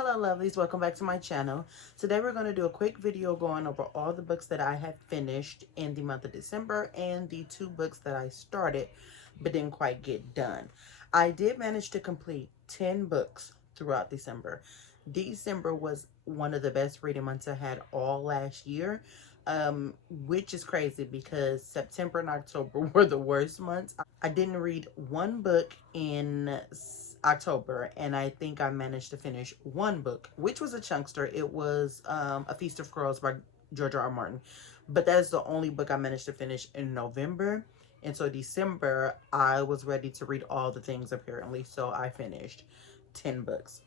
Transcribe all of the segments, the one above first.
Hello lovelies, welcome back to my channel. Today we're going to do a quick video going over all the books that I have finished in the month of December and the 2 books that I started but didn't quite get done. I did manage to complete 10 books throughout December. December was one of the best reading months I had all last year, which is crazy because September and October were the worst months. I didn't read one book in October, and I think I managed to finish one book, which was a chunkster. It was A Feast of Crows by George R. R. Martin, but that is the only book I managed to finish in November. And so December, I was ready to read all the things apparently, so I finished 10 books.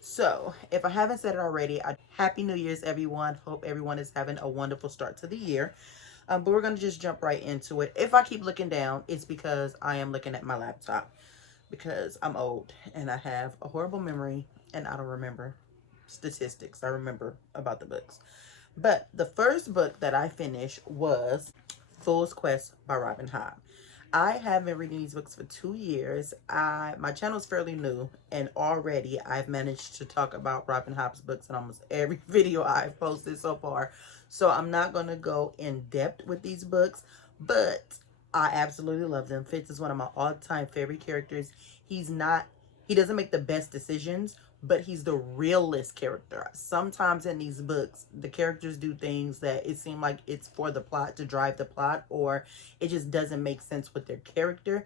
So, if I haven't said it already, Happy New Year's, everyone. Hope everyone is having a wonderful start to the year. But we're going to just jump right into it. If I keep looking down, it's because I am looking at my laptop. Because I'm old and I have a horrible memory and I don't remember statistics. I remember about the books. But the first book that I finished was Fool's Quest by Robin Hobb. I have been reading these books for 2 years. My channel is fairly new, and already I've managed to talk about Robin Hobb's books in almost every video I've posted so far. So I'm not going to go in depth with these books, but I absolutely love them. Fitz is one of my all-time favorite characters. He doesn't make the best decisions, but he's the realist character. Sometimes in these books, the characters do things that it seems like it's for the plot, to drive the plot, or it just doesn't make sense with their character,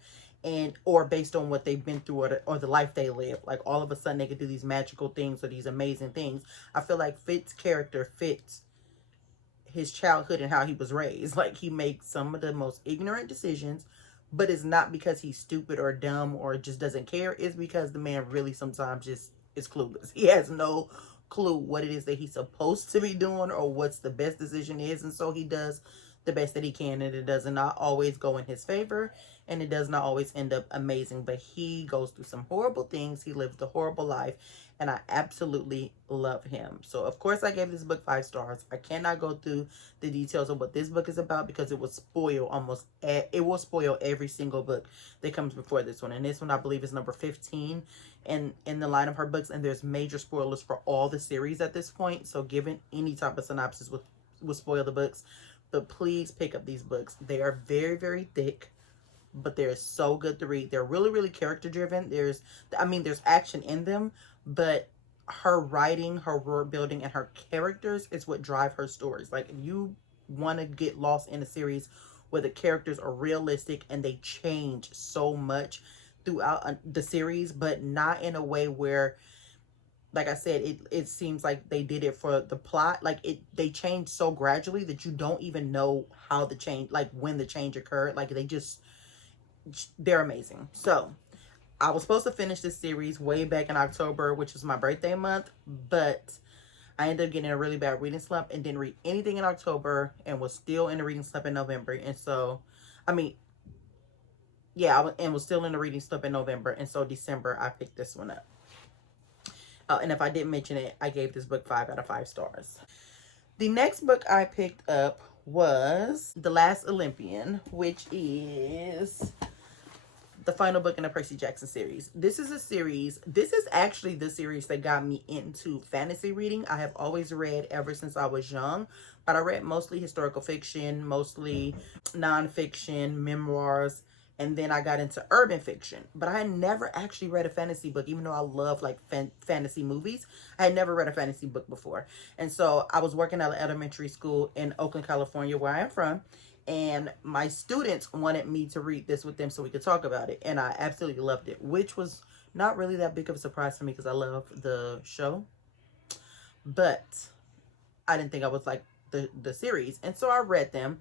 or based on what they've been through, or the life they live. Like all of a sudden they could do these magical things or these amazing things. I feel like Fitz's character fits his childhood and how he was raised. Like, he makes some of the most ignorant decisions, but it's not because he's stupid or dumb or just doesn't care. It's because the man really sometimes just is clueless. He has no clue what it is that he's supposed to be doing or what's the best decision is, and so he does the best that he can, and it does not always go in his favor, and it does not always end up amazing. But he goes through some horrible things. He lives a horrible life, and I absolutely love him. So of course I gave this book 5 stars. I cannot go through the details of what this book is about because it will spoil every single book that comes before this one. And this one I believe is number 15 in the line of her books, and there's major spoilers for all the series at this point. So giving any type of synopsis would spoil the books. But please pick up these books. They are very, very thick, but they're so good to read. They're really, really character driven. There's action in them, but her writing, her world building, and her characters is what drive her stories. Like, if you want to get lost in a series where the characters are realistic and they change so much throughout the series, but not in a way where, like I said, it seems like they did it for the plot. Like, they changed so gradually that you don't even know how the change, like when the change occurred. Like, they're amazing. So I was supposed to finish this series way back in October, which was my birthday month, but I ended up getting a really bad reading slump and didn't read anything in October and was still in a reading slump in November. And so, was still in the reading slump in November. And so December, I picked this one up. Oh, and if I didn't mention it, I gave this book 5 out of 5 stars. The next book I picked up was The Last Olympian, which is the final book in the Percy Jackson series. This is actually the series that got me into fantasy reading. I have always read ever since I was young, but I read mostly historical fiction, mostly nonfiction, memoirs, and then I got into urban fiction. But I had never actually read a fantasy book, even though I love like fantasy movies. I had never read a fantasy book before. And so I was working at an elementary school in Oakland, California, where I am from. And my students wanted me to read this with them so we could talk about it. And I absolutely loved it, which was not really that big of a surprise for me because I love the show. But I didn't think I was like the series. And so I read them.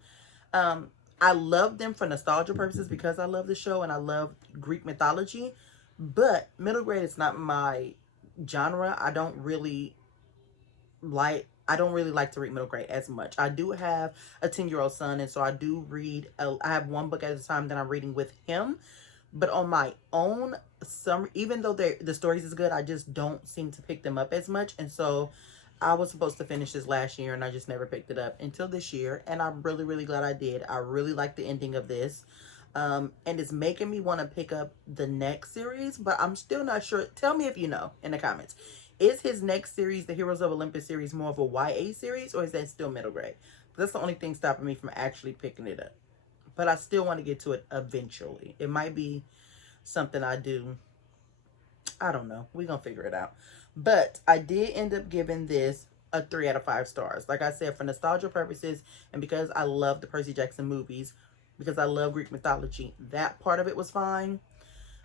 I love them for nostalgia purposes because I love the show and I love Greek mythology. But middle grade is not my genre. I don't really like to read middle grade as much. I do have a 10-year-old son, and so I do read. I have one book at a time that I'm reading with him. But on my own, even though the stories is good, I just don't seem to pick them up as much. And so I was supposed to finish this last year, and I just never picked it up until this year. And I'm really, really glad I did. I really like the ending of this. And it's making me want to pick up the next series, but I'm still not sure. Tell me if you know in the comments. Is his next series, the Heroes of Olympus series, more of a YA series, or is that still middle grade? That's the only thing stopping me from actually picking it up. But I still want to get to it eventually. It might be something I do. I don't know. We're going to figure it out. But I did end up giving this a 3 out of 5 stars. Like I said, for nostalgia purposes, and because I love the Percy Jackson movies, because I love Greek mythology, that part of it was fine.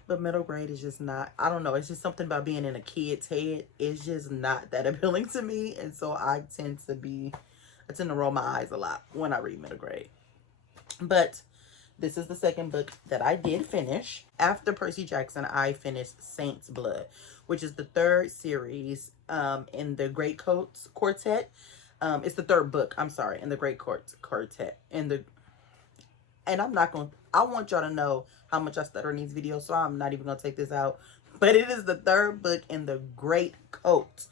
But middle grade is just not, I don't know. It's just something about being in a kid's head. It's just not that appealing to me. And so I tend to roll my eyes a lot when I read middle grade. But this is the second book that I did finish. After Percy Jackson, I finished Saint's Blood, which is the third series in the Great Coats Quartet. It's the third book, I'm sorry, in the Great Quartet. And I'm not going to, I want y'all to know how much I stutter in these videos, so I'm not even going to take this out. But it is the third book in the Great Coats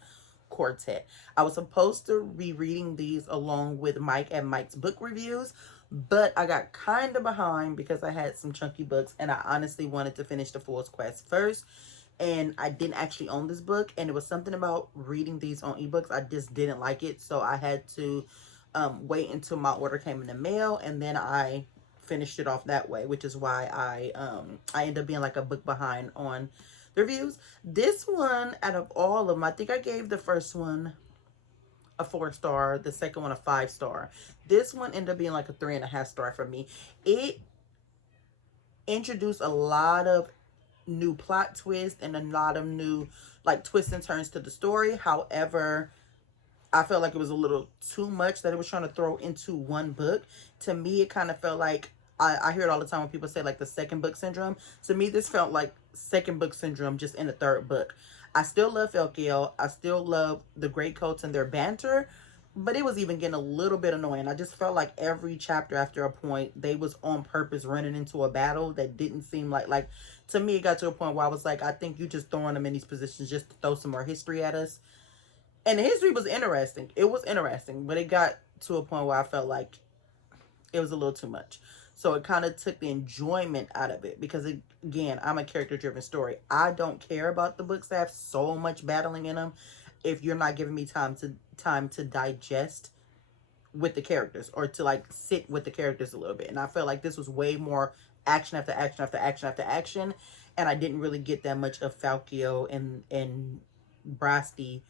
Quartet. I was supposed to be reading these along with Mike and Mike's book reviews, but I got kind of behind because I had some chunky books, and I honestly wanted to finish The Fool's Quest first. And I didn't actually own this book, and it was something about reading these on ebooks. I just didn't like it, so I had to wait until my order came in the mail, and then I finished it off that way, which is why I ended up being like a book behind on the reviews. This one, out of all of them, I think I gave the first one a 4-star, the second one a 5-star. This one ended up being like a 3.5 star for me. It introduced a lot of new plot twists and a lot of new like twists and turns to the story. However, I felt like it was a little too much that it was trying to throw into one book. To me, it kind of felt like, I hear it all the time when people say like the second book syndrome. To me, this felt like second book syndrome just in the third book. I still love Felkiel. I still love the Great Coats and their banter, but it was even getting a little bit annoying. I just felt like every chapter after a point, they was on purpose running into a battle that didn't seem like to me, it got to a point where I was like, I think you just throwing them in these positions just to throw some more history at us. And the history was interesting. It was interesting, but it got to a point where I felt like it was a little too much. So it kind of took the enjoyment out of it because, again, I'm a character-driven story. I don't care about the books that have so much battling in them if you're not giving me time to digest with the characters or to like sit with the characters a little bit. And I felt like this was way more action after action after action after action, and I didn't really get that much of Falkio and Brasti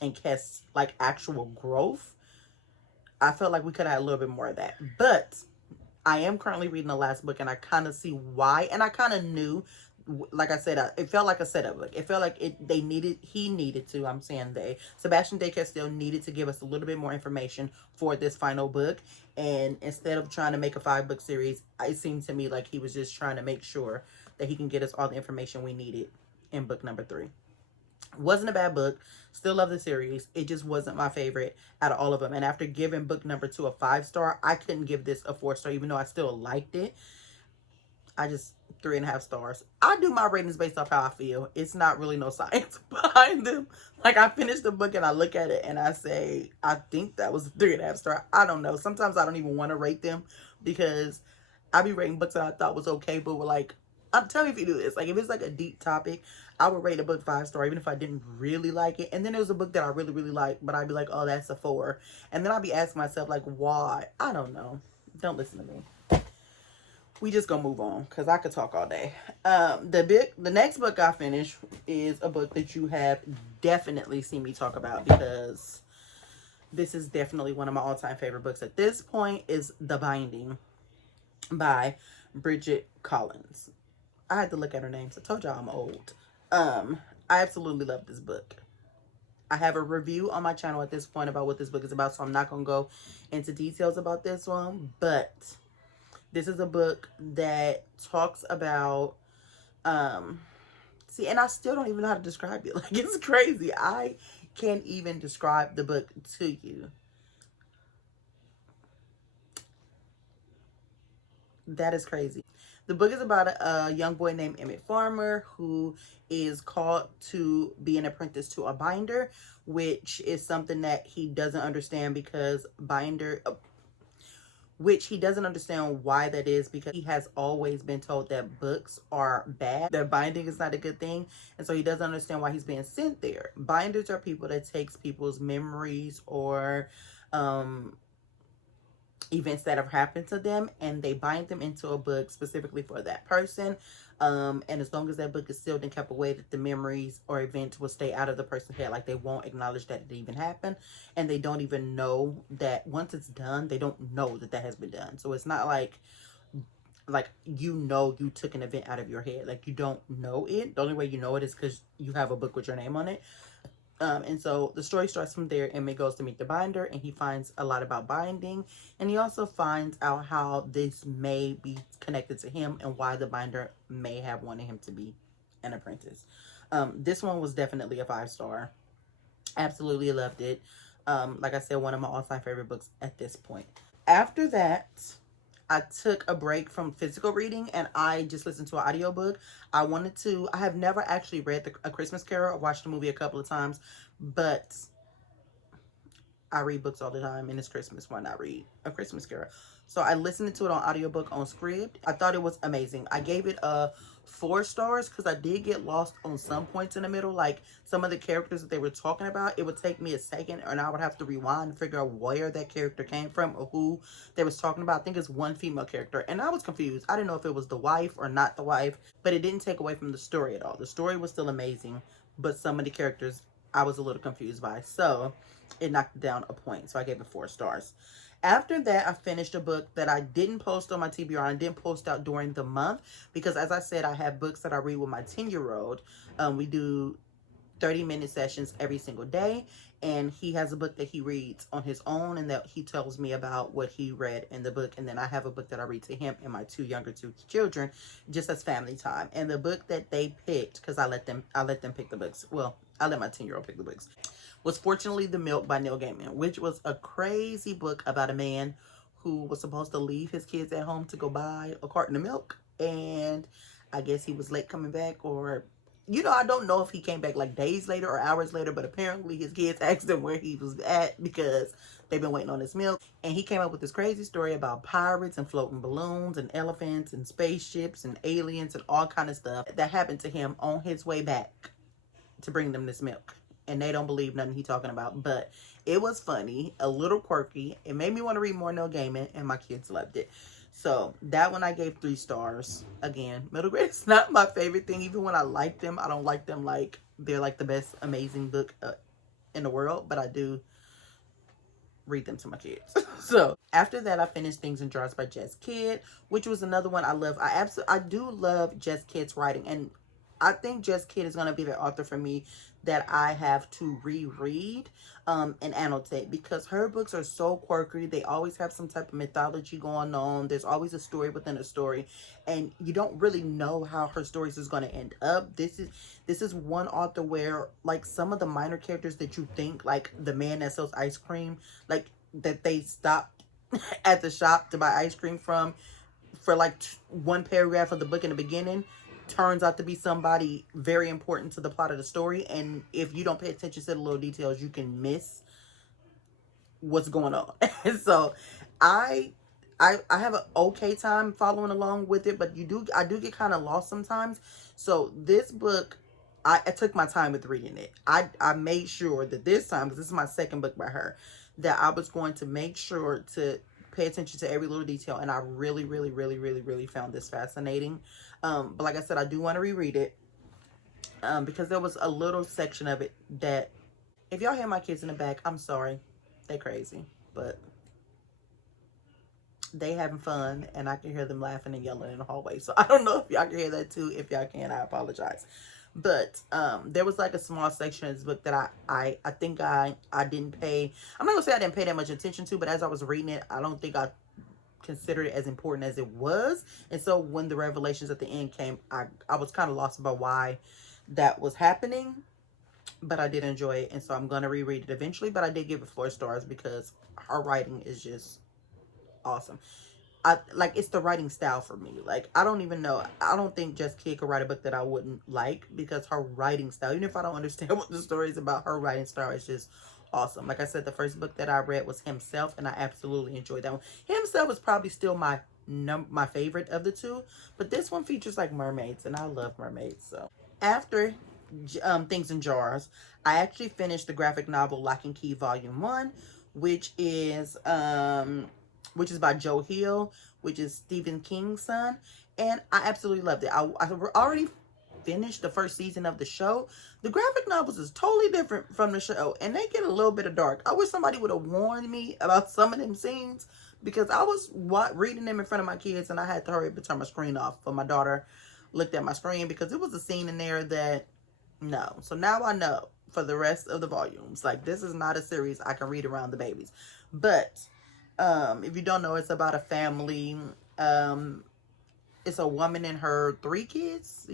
and Kest's like actual growth. I felt like we could have had a little bit more of that. But I am currently reading the last book, and I kind of see why. And I kind of knew, like I said, it felt like a setup book. It felt like he needed to, I'm saying Sebastian de Castile needed to give us a little bit more information for this final book. And instead of trying to make a 5-book series, it seemed to me like he was just trying to make sure that he can get us all the information we needed in book number 3. Wasn't a bad book. Still love the series. It just wasn't my favorite out of all of them. And after giving book number 2 a 5-star, I couldn't give this a 4-star, even though I still liked it. I just 3.5 stars. I do my ratings based off how I feel. It's not really no science behind them. Like, I finish the book and I look at it and I say, I think that was a 3.5 star. I don't know. Sometimes I don't even want to rate them because I be rating books that I thought was okay, but we're like, tell me if you do this. Like, if it's like a deep topic, I would rate a book 5-star, even if I didn't really like it. And then there was a book that I really, really liked, but I'd be like, oh, that's a 4. And then I'd be asking myself, like, why? I don't know. Don't listen to me. We just gonna move on because I could talk all day. The next book I finished is a book that you have definitely seen me talk about because this is definitely one of my all-time favorite books at this point. Is The Binding by Bridget Collins. I had to look at her name, so I told y'all I'm old. I absolutely love this book. I have a review on my channel at this point about what this book is about, so I'm not going to go into details about this one, but this is a book that talks about, see, and I still don't even know how to describe it. Like, it's crazy. I can't even describe the book to you. That is crazy. The book is about a young boy named Emmett Farmer who is called to be an apprentice to a binder, which is something that he doesn't understand because which he doesn't understand why that is, because he has always been told that books are bad, that binding is not a good thing, and so he doesn't understand why he's being sent there. Binders are people that takes people's memories or events that have happened to them, and they bind them into a book specifically for that person. And as long as that book is sealed and kept away, that the memories or events will stay out of the person's head. Like, they won't acknowledge that it even happened, and they don't even know that once it's done, they don't know that that has been done. So it's not like you took an event out of your head. Like, you don't know it. The only way you know it is because you have a book with your name on it. And so the story starts from there. Emmett goes to meet the binder, and he finds a lot about binding, and he also finds out how this may be connected to him and why the binder may have wanted him to be an apprentice. This one was definitely a 5-star. Absolutely loved it. Like I said, one of my all-time favorite books at this point. After that, I took a break from physical reading, and I just listened to an audiobook. I have never actually read A Christmas Carol. I've watched the movie a couple of times, but I read books all the time, and it's Christmas when I read A Christmas Carol. So I listened to it on audiobook on Scribd. I thought it was amazing. I gave it a 4 stars because I did get lost on some points in the middle. Like, some of the characters that they were talking about, it would take me a second, and I would have to rewind and figure out where that character came from or who they was talking about. I think it's one female character, and I was confused. I didn't know if it was the wife or not the wife, but it didn't take away from the story at all. The story was still amazing, but some of the characters I was a little confused by. So it knocked down a point. So I gave it 4 stars. After that, I finished a book that I didn't post on my TBR. I didn't post out during the month because, as I said, I have books that I read with my 10-year-old. We do 30-minute sessions every single day, and he has a book that he reads on his own, and that he tells me about what he read in the book. And then I have a book that I read to him and my two children, just as family time. And the book that they picked, because I let them pick the books. Well, I let my 10-year-old pick the books, was Fortunately the Milk by Neil Gaiman, which was a crazy book about a man who was supposed to leave his kids at home to go buy a carton of milk, and I guess he was late coming back, or, you know, I don't know if he came back like days later or hours later, but apparently his kids asked him where he was at because they've been waiting on his milk. And he came up with this crazy story about pirates and floating balloons and elephants and spaceships and aliens and all kind of stuff that happened to him on his way back to bring them this milk. And they don't believe nothing he's talking about, but it was funny, a little quirky. It made me want to read more Neil Gaiman, and my kids loved it. So that one I gave 3 stars. Again, middle grade is not my favorite thing. Even when I like them, I don't like them like they're like the best amazing book in the world, but I do read them to my kids. So after that, I finished Things in Jars by Jess Kidd, which was another one I love. I do love Jess Kidd's writing, and I think Jess Kidd is going to be the author for me that I have to reread and annotate, because her books are so quirky. They always have some type of mythology going on. There's always a story within a story, and you don't really know how her stories is going to end up. This is one author where, like, some of the minor characters that you think, like the man that sells ice cream, like that they stopped at the shop to buy ice cream from for like one paragraph of the book in the beginning, turns out to be somebody very important to the plot of the story. And if you don't pay attention to the little details, you can miss what's going on. So I have an okay time following along with it, but I do get kind of lost sometimes. So this book, I took my time with reading it. I made sure that this time, because this is my second book by her, that I was going to make sure to pay attention to every little detail, and I really, really, really, really, really found this fascinating. But like I said, I do want to reread it because there was a little section of it that, if y'all hear my kids in the back, I'm sorry, they crazy, but they having fun, and I can hear them laughing and yelling in the hallway. So I don't know if y'all can hear that too. If y'all can, I apologize. But there was like a small section of this book that I think I didn't pay, I'm not gonna say I didn't pay that much attention to, but as I was reading it, I don't think I considered it as important as it was. And so when the revelations at the end came, I was kind of lost about why that was happening, but I did enjoy it, and so I'm gonna reread it eventually. But I did give it 4 stars because her writing is just awesome. It's the writing style for me. Like, I don't even know. I don't think Jess Kidd could write a book that I wouldn't like, because her writing style, even if I don't understand what the story is about, her writing style is just awesome. Like I said, the first book that I read was Himself, and I absolutely enjoyed that one. Himself is probably still my favorite of the two, but this one features like mermaids, and I love mermaids. So after Things in Jars, I actually finished the graphic novel Lock and Key Volume 1, which is by Joe Hill, which is Stephen King's son, and I absolutely loved it. I already finished the first season of the show. The graphic novels is totally different from the show, and they get a little bit of dark. I wish somebody would have warned me about some of them scenes, because I was reading them in front of my kids, and I had to hurry up and turn my screen off for my daughter looked at my screen, because it was a scene in there that, no. So now I know for the rest of the volumes, like, this is not a series I can read around the babies. But if you don't know, it's about a family. It's a woman and her three kids.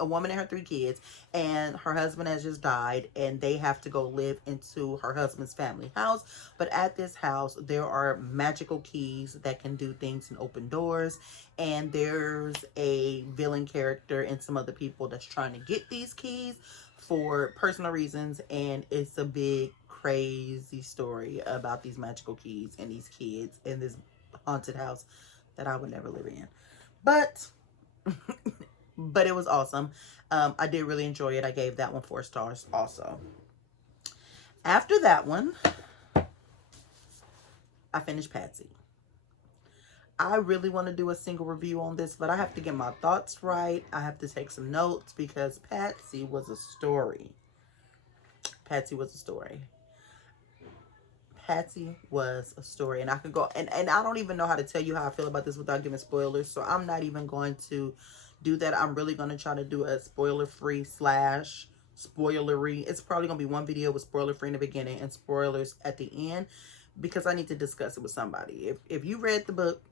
A woman and her three kids, and her husband has just died, and they have to go live into her husband's family house. But at this house, there are magical keys that can do things and open doors, and there's a villain character and some other people that's trying to get these keys for personal reasons, and it's a big crazy story about these magical keys and these kids in this haunted house that I would never live in. But but it was awesome. I did really enjoy it. I gave that one 4 stars also. After that one, I finished Patsy. I really want to do a single review on this, but I have to get my thoughts right. I have to take some notes, because Patsy was a story. Patsy was a story. Patsy was a story. And I could go, and I don't even know how to tell you how I feel about this without giving spoilers, so I'm not even going to do that. I'm really going to try to do a spoiler-free / spoilery. It's probably going to be one video with spoiler-free in the beginning and spoilers at the end, because I need to discuss it with somebody. If you read the book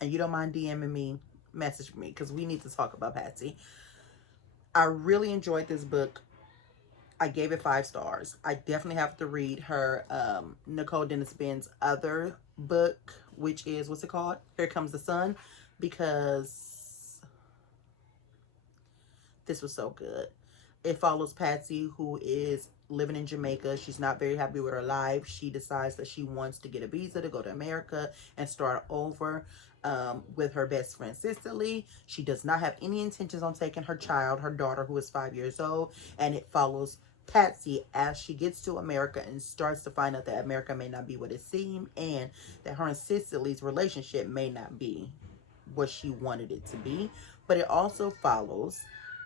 and you don't mind DMing me, message me, because we need to talk about Patsy. I really enjoyed this book. I gave it 5 stars. I definitely have to read her Nicole Dennis Benn's other book, which is, what's it called? Here Comes the Sun, because this was so good. It follows Patsy, who is living in Jamaica. She's not very happy with her life. She decides that she wants to get a visa to go to America and start over with her best friend Cicely. She does not have any intentions on taking her child, her daughter, who is 5 years old, and it follows Patsy as she gets to America and starts to find out that America may not be what it seemed, and that her and Cicely's relationship may not be what she wanted it to be. But it also follows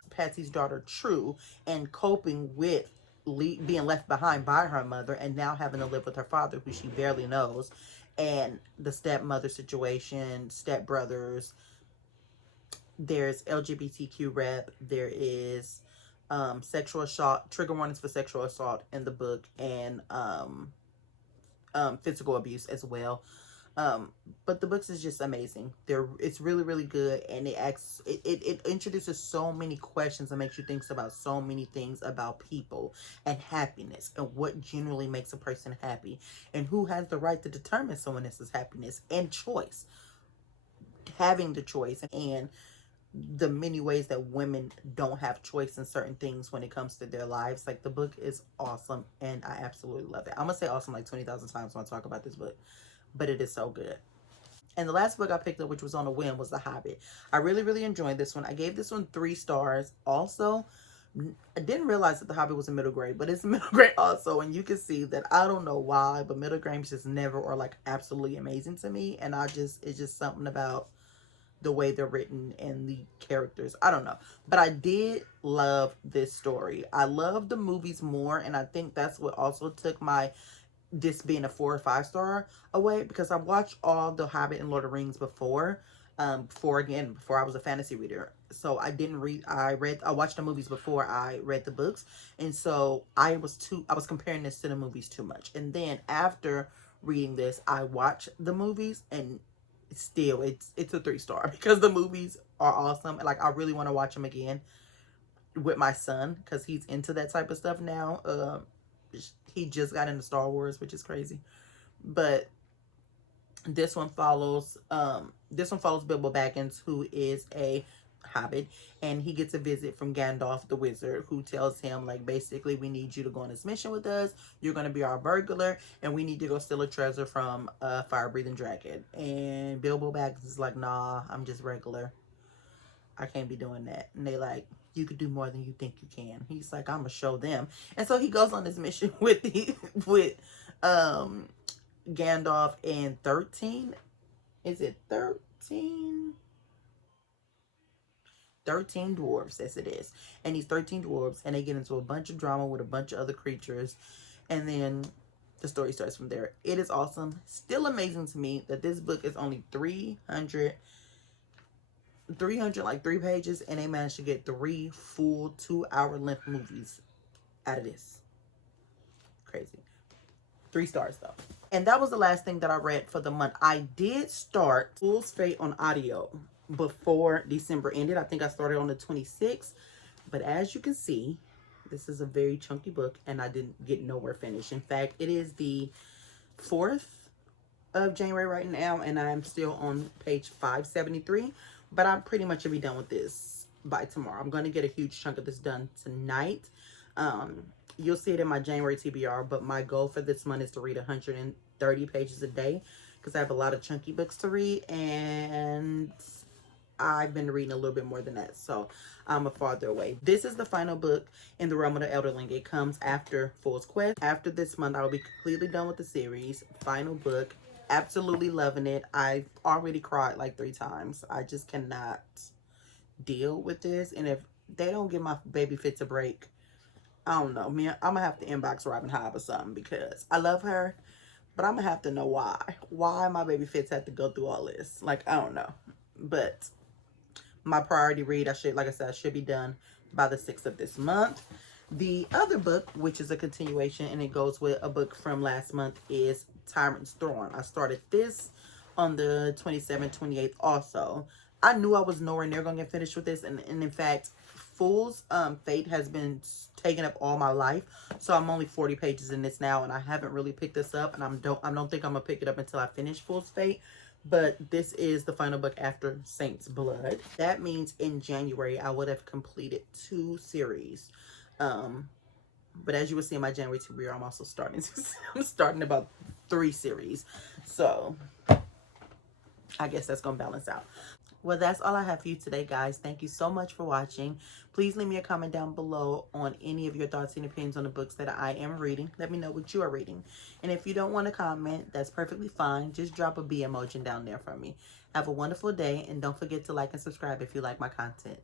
Patsy's daughter True and coping with being left behind by her mother, and now having to live with her father, who she barely knows, and the stepmother situation, stepbrothers. There's LGBTQ rep. There is sexual assault, trigger warnings for sexual assault in the book, and physical abuse as well. But the books is just amazing. It's really, really good, and it introduces so many questions and makes you think about so many things about people and happiness and what generally makes a person happy, and who has the right to determine someone else's happiness, and choice, having the choice, and the many ways that women don't have choice in certain things when it comes to their lives. Like, the book is awesome, and I absolutely love it. I'm gonna say awesome like 20,000 times when I talk about this book, but it is so good. And the last book I picked up, which was on a whim, was The Hobbit. I really, really enjoyed this one. I gave this one 3 stars. Also, I didn't realize that The Hobbit was a middle grade, but it's a middle grade also. And you can see that, I don't know why, but middle grades just never are like absolutely amazing to me. And it's just something about the way they're written and the characters. I don't know. But I did love this story. I love the movies more, and I think that's what also took this being a 4 or 5 star away, because I watched all the Hobbit and Lord of the Rings before I was a fantasy reader. So I watched the movies before I read the books, and so I was comparing this to the movies too much. And then after reading this, I watched the movies, and still it's a 3 star, because the movies are awesome. Like, I really want to watch them again with my son, because he's into that type of stuff now. He just got into Star Wars, which is crazy. But this one follows Bilbo Baggins, who is a Hobbit, and he gets a visit from Gandalf the wizard, who tells him, like, basically, we need you to go on this mission with us. You're going to be our burglar, and we need to go steal a treasure from a fire-breathing dragon. And Bilbo Baggins is like, nah, I'm just regular. I can't be doing that. And they like, you could do more than you think you can. He's like, I'm gonna show them. And so he goes on this mission with Gandalf and 13. Is it 13? 13 dwarves, as it is. And these 13 dwarves, and they get into a bunch of drama with a bunch of other creatures. And then the story starts from there. It is awesome. Still amazing to me that this book is only 300 like 3 pages, and they managed to get 3 full 2-hour length movies out of this. Crazy. 3 stars though. And that was the last thing that I read for the month. I did start Fool's Fate on audio before December ended. I think I started on the 26th. But as you can see, this is a very chunky book, and I didn't get nowhere finished. In fact, it is the 4th of January right now, and I'm still on page 573. But I'm pretty much will be done with this by tomorrow. I'm going to get a huge chunk of this done tonight. You'll see it in my January TBR, but my goal for this month is to read 130 pages a day, because I have a lot of chunky books to read, and I've been reading a little bit more than that, so I'm a farther away. This is the final book in the realm of the Elderling. It comes after Fool's Quest. After this month, I will be completely done with the series. Final book. Absolutely loving it. I've already cried like 3 times. I just cannot deal with this, and if they don't give my baby Fitz a break, I don't know, man, I'm gonna have to inbox Robin Hobb or something, because I love her, but I'm gonna have to know why my baby Fitz had to go through all this. Like, I don't know. But my priority read, like I said, I should be done by the 6th of this month. The other book, which is a continuation, and it goes with a book from last month, is Tyrant's Throne. I started this on the 27th, 28th also. I knew I was nowhere near going to get finished with this, and in fact, Fool's Fate has been taking up all my life, so I'm only 40 pages in this now, and I haven't really picked this up, and I don't think I'm going to pick it up until I finish Fool's Fate. But this is the final book after Saint's Blood. That means in January, I would have completed 2 series. But as you will see in my January TBR, I'm also I'm starting about 3 series. So I guess that's going to balance out. Well, that's all I have for you today, guys. Thank you so much for watching. Please leave me a comment down below on any of your thoughts and opinions on the books that I am reading. Let me know what you are reading. And if you don't want to comment, that's perfectly fine. Just drop a B emoji down there for me. Have a wonderful day, and don't forget to like and subscribe if you like my content.